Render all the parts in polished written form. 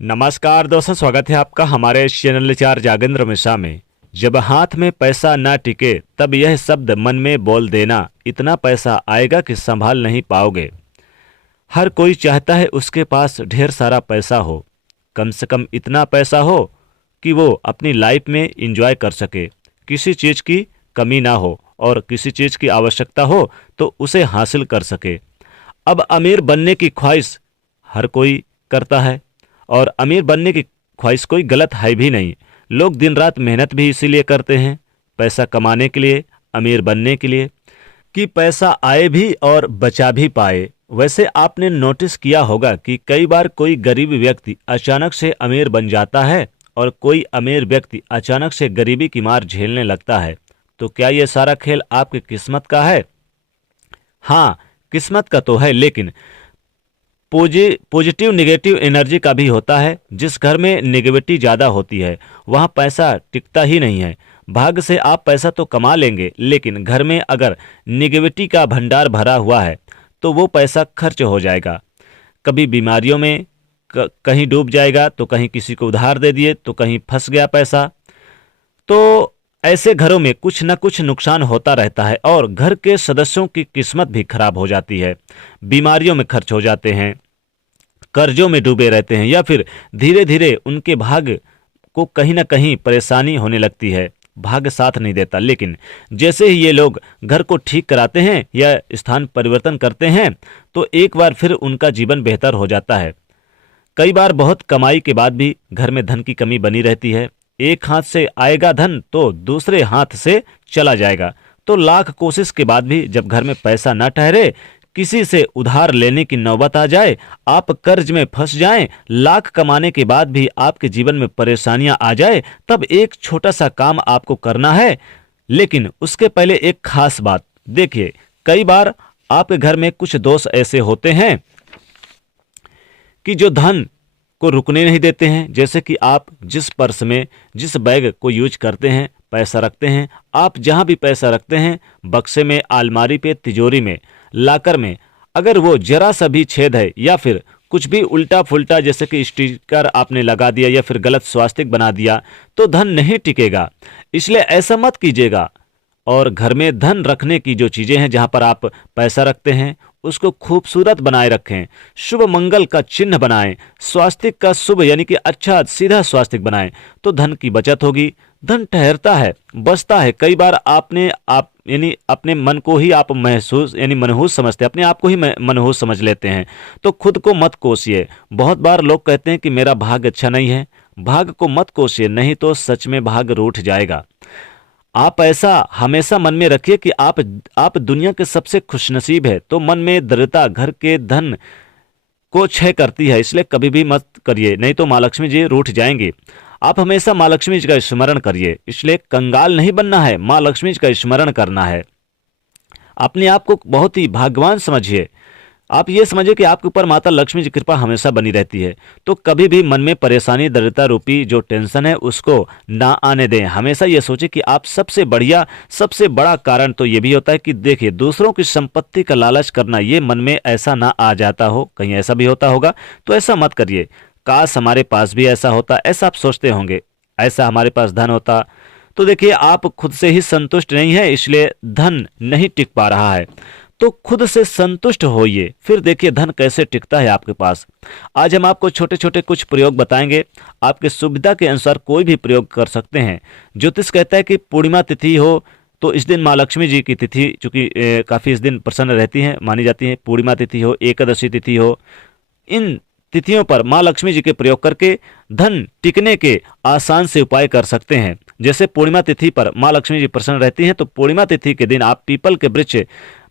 नमस्कार दोस्तों, स्वागत है आपका हमारे इस चैनल चार जागेंद्र मिश्रा में। जब हाथ में पैसा ना टिके तब यह शब्द मन में बोल देना, इतना पैसा आएगा कि संभाल नहीं पाओगे। हर कोई चाहता है उसके पास ढेर सारा पैसा हो, कम से कम इतना पैसा हो कि वो अपनी लाइफ में एंजॉय कर सके, किसी चीज़ की कमी ना हो और किसी चीज़ की आवश्यकता हो तो उसे हासिल कर सके। अब अमीर बनने की ख्वाहिश हर कोई करता है और अमीर बनने की ख्वाहिश कोई गलत है भी नहीं। लोग दिन रात मेहनत भी इसीलिए करते हैं, पैसा कमाने के लिए, अमीर बनने के लिए, कि पैसा आए भी और बचा भी पाए। वैसे आपने नोटिस किया होगा कि कई बार कोई गरीब व्यक्ति अचानक से अमीर बन जाता है और कोई अमीर व्यक्ति अचानक से गरीबी की मार झेलने लगता है। तो क्या ये सारा खेल आपकी किस्मत का है? हाँ, किस्मत का तो है, लेकिन पॉजिटिव नेगेटिव एनर्जी का भी होता है। जिस घर में नेगेटिविटी ज़्यादा होती है वहाँ पैसा टिकता ही नहीं है। भाग्य से आप पैसा तो कमा लेंगे, लेकिन घर में अगर नेगेटिविटी का भंडार भरा हुआ है तो वो पैसा खर्च हो जाएगा। कभी बीमारियों में कहीं डूब जाएगा, तो कहीं किसी को उधार दे दिए तो कहीं फंस गया पैसा। तो ऐसे घरों में कुछ न कुछ नुकसान होता रहता है और घर के सदस्यों की किस्मत भी खराब हो जाती है। बीमारियों में खर्च हो जाते हैं, कर्जों में डूबे रहते हैं, या फिर धीरे धीरे उनके भाग्य को कहीं ना कहीं परेशानी होने लगती है। भाग्य साथ नहीं देता, लेकिन जैसे ही ये लोग घर को ठीक कराते हैं या स्थान परिवर्तन करते हैं तो एक बार फिर उनका जीवन बेहतर हो जाता है। कई बार बहुत कमाई के बाद भी घर में धन की कमी बनी रहती है। एक हाथ से आएगा धन तो दूसरे हाथ से चला जाएगा। तो लाख कोशिश के बाद भी जब घर में पैसा न ठहरे, किसी से उधार लेने की नौबत आ जाए, आप कर्ज में फंस जाएं, लाख कमाने के बाद भी आपके जीवन में परेशानियां आ जाए, तब एक छोटा सा काम आपको करना है। लेकिन उसके पहले एक खास बात देखिए, कई बार आपके घर में कुछ दोस्त ऐसे होते हैं कि जो धन को रुकने नहीं देते हैं। जैसे कि आप जिस पर्स में, जिस बैग को यूज करते हैं, पैसा रखते हैं, आप जहां भी पैसा रखते हैं, बक्से में, अलमारी पे, तिजोरी में, लाकर में, अगर वो जरा सा भी छेद है या फिर कुछ भी उल्टा फुल्टा जैसे कि स्टिकर आपने लगा दिया या फिर गलत स्वास्तिक बना दिया तो धन नहीं टिकेगा। इसलिए ऐसा मत कीजिएगा। और घर में धन रखने की जो चीज़ें हैं, जहाँ पर आप पैसा रखते हैं, उसको खूबसूरत बनाए रखें, शुभ मंगल का चिन्ह बनाएं, स्वास्तिक का शुभ यानी कि अच्छा सीधा स्वास्तिक बनाएं, तो धन की बचत होगी। धन ठहरता है, बचता है। कई बार आप यानी अपने मन को ही आप महसूस यानी मनहूस समझते हैं, अपने आप को ही मनहूस समझ लेते हैं। तो खुद को मत कोसिए। बहुत बार लोग कहते हैं कि मेरा भाग्य अच्छा नहीं है। भाग्य को मत कोसिए, नहीं तो सच में भाग्य रूठ जाएगा। आप ऐसा हमेशा मन में रखिए कि आप दुनिया के सबसे खुशनसीब है। तो मन में दृढ़ता घर के धन को क्षय करती है, इसलिए कभी भी मत करिए, नहीं तो माँ लक्ष्मी जी रूठ जाएंगे। आप हमेशा माँ लक्ष्मी जी का स्मरण करिए, इसलिए कंगाल नहीं बनना है, माँ लक्ष्मी जी का स्मरण करना है। अपने आप को बहुत ही भाग्यवान समझिए। आप ये समझिए कि आपके ऊपर माता लक्ष्मी की कृपा हमेशा बनी रहती है। तो कभी भी मन में परेशानी, दरिद्रता रूपी जो टेंशन है उसको ना आने दें। हमेशा ये सोचें कि आप सबसे बड़ा कारण तो ये भी होता है कि देखिए, दूसरों की संपत्ति का लालच करना, ये मन में ऐसा ना आ जाता हो, कहीं ऐसा भी होता होगा तो ऐसा मत करिए। काश हमारे पास भी ऐसा होता, ऐसा आप सोचते होंगे, ऐसा हमारे पास धन होता। तो देखिए, आप खुद से ही संतुष्ट नहीं है, इसलिए धन नहीं टिक पा रहा है। तो खुद से संतुष्ट होइए, फिर देखिए धन कैसे टिकता है आपके पास। आज हम आपको छोटे छोटे कुछ प्रयोग बताएंगे। आपके सुविधा के अनुसार कोई भी प्रयोग कर सकते हैं। ज्योतिष कहता है कि पूर्णिमा तिथि हो तो इस दिन माँ लक्ष्मी जी की तिथि चूंकि काफ़ी इस दिन प्रसन्न रहती हैं, मानी जाती हैं। पूर्णिमा तिथि हो, एकादशी तिथि हो, इन तिथियों पर माँ लक्ष्मी जी के प्रयोग करके धन टिकने के आसान से उपाय कर सकते हैं। जैसे पूर्णिमा तिथि पर माँ लक्ष्मी जी प्रसन्न रहती हैं, तो पूर्णिमा तिथि के दिन आप पीपल के वृक्ष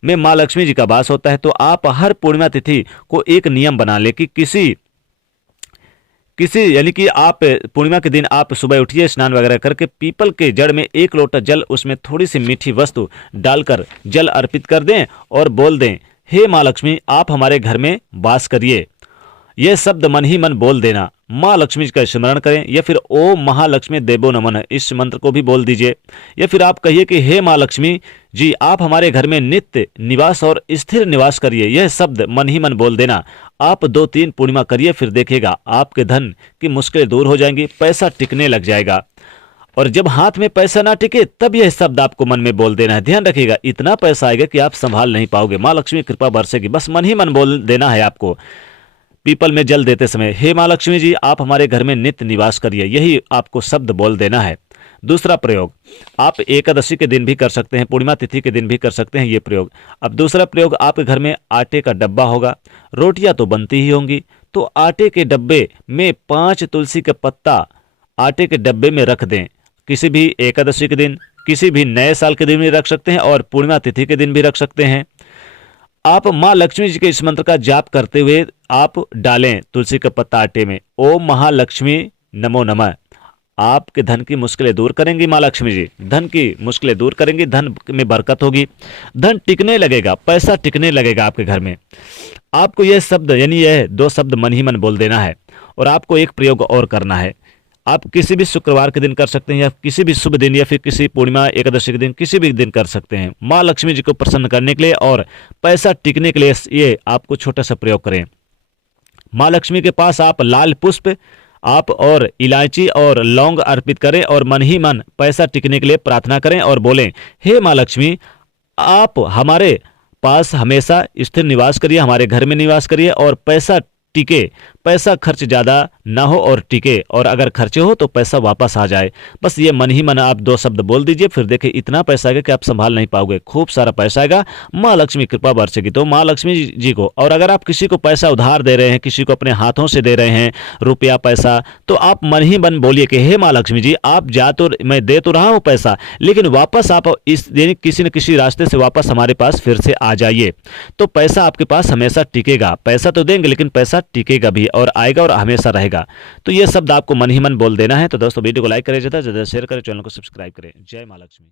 में माँ लक्ष्मी जी का वास होता है, तो आप हर पूर्णिमा तिथि को एक नियम बना ले कि किसी किसी यानी कि आप पूर्णिमा के दिन आप सुबह उठिए, स्नान वगैरह करके पीपल के जड़ में एक लोटा जल, उसमें थोड़ी सी मीठी वस्तु डालकर जल अर्पित कर दें और बोल दें, हे माँ लक्ष्मी, आप हमारे घर में वास करिए। यह शब्द मन ही मन बोल देना। माँ लक्ष्मी जी का स्मरण करें, या फिर ओम महालक्ष्मी देवो नमः इस मंत्र को भी बोल दीजिए। या फिर आप कहिए कि हे माँ लक्ष्मी जी, आप हमारे घर में नित्य निवास और स्थिर निवास करिए। यह शब्द मन ही मन बोल देना। आप 2-3 पूर्णिमा करिए, फिर देखिएगा आपके धन की मुश्किलें दूर हो जाएंगी, पैसा टिकने लग जाएगा। और जब हाथ में पैसा ना टिके तब यह शब्द आपको मन में बोल देना है। ध्यान रखिएगा, इतना पैसा आएगा कि आप संभाल नहीं पाओगे, माँ लक्ष्मी कृपा बरसेगी। बस मन ही मन बोल देना है आपको। पीपल में जल देते समय, हे माँ लक्ष्मी जी, आप हमारे घर में नित्य निवास करिए, यही आपको शब्द बोल देना है। दूसरा प्रयोग आप एकादशी के दिन भी कर सकते हैं, पूर्णिमा तिथि के दिन भी कर सकते हैं ये प्रयोग। अब दूसरा प्रयोग, आपके घर में आटे का डब्बा होगा, रोटियां तो बनती ही होंगी, तो आटे के डब्बे में 5 तुलसी के पत्ता आटे के डब्बे में रख दें। किसी भी एकादशी के दिन, किसी भी नए साल के दिन भी रख सकते हैं और पूर्णिमा तिथि के दिन भी रख सकते हैं। आप माँ लक्ष्मी जी के इस मंत्र का जाप करते हुए आप डालें तुलसी का पत्ता आटे में, ओम महालक्ष्मी नमो नमः। आपके धन की मुश्किलें दूर करेंगी माँ लक्ष्मी जी, धन की मुश्किलें दूर करेंगी, धन में बरकत होगी, धन टिकने लगेगा, पैसा टिकने लगेगा आपके घर में। आपको यह शब्द यानी यह 2 शब्द मन ही मन बोल देना है। और आपको एक प्रयोग और करना है। आप किसी भी शुक्रवार के दिन कर सकते हैं, या किसी भी शुभ दिन, या फिर किसी पूर्णिमा एकादशी के दिन, किसी भी दिन कर सकते हैं। माँ लक्ष्मी जी को प्रसन्न करने के लिए और पैसा टिकने के लिए ये आपको छोटा सा प्रयोग करें। माँ लक्ष्मी के पास आप लाल पुष्प आप और इलायची और लौंग अर्पित करें और मन ही मन पैसा टिकने के लिए प्रार्थना करें और बोलें, हे माँ लक्ष्मी, आप हमारे पास हमेशा स्थिर निवास करिए, हमारे घर में निवास करिए और पैसा टिके, पैसा खर्च ज़्यादा ना हो और टिके, और अगर खर्चे हो तो पैसा वापस आ जाए। बस ये मन ही मन आप 2 शब्द बोल दीजिए, फिर देखिए इतना पैसा आएगा कि आप संभाल नहीं पाओगे, खूब सारा पैसा आएगा, माँ लक्ष्मी कृपा बरसेगी। तो माँ लक्ष्मी जी को, और अगर आप किसी को पैसा उधार दे रहे हैं, किसी को अपने हाथों से दे रहे हैं रुपया पैसा, तो आप मन ही मन बोलिए कि हे माँ लक्ष्मी जी, आप मैं दे तो रहा हूँ पैसा, लेकिन वापस आप इस यानी किसी न किसी रास्ते से वापस हमारे पास फिर से आ जाइए, तो पैसा आपके पास हमेशा टिकेगा। पैसा तो देंगे लेकिन पैसा टिकेगा भी और आएगा और हमेशा रहेगा। तो ये शब्द आपको मन ही मन बोल देना है। तो दोस्तों वीडियो को लाइक करें, ज़्यादा से ज़्यादा शेयर करें, चैनल को सब्सक्राइब करें। जय माँ लक्ष्मी।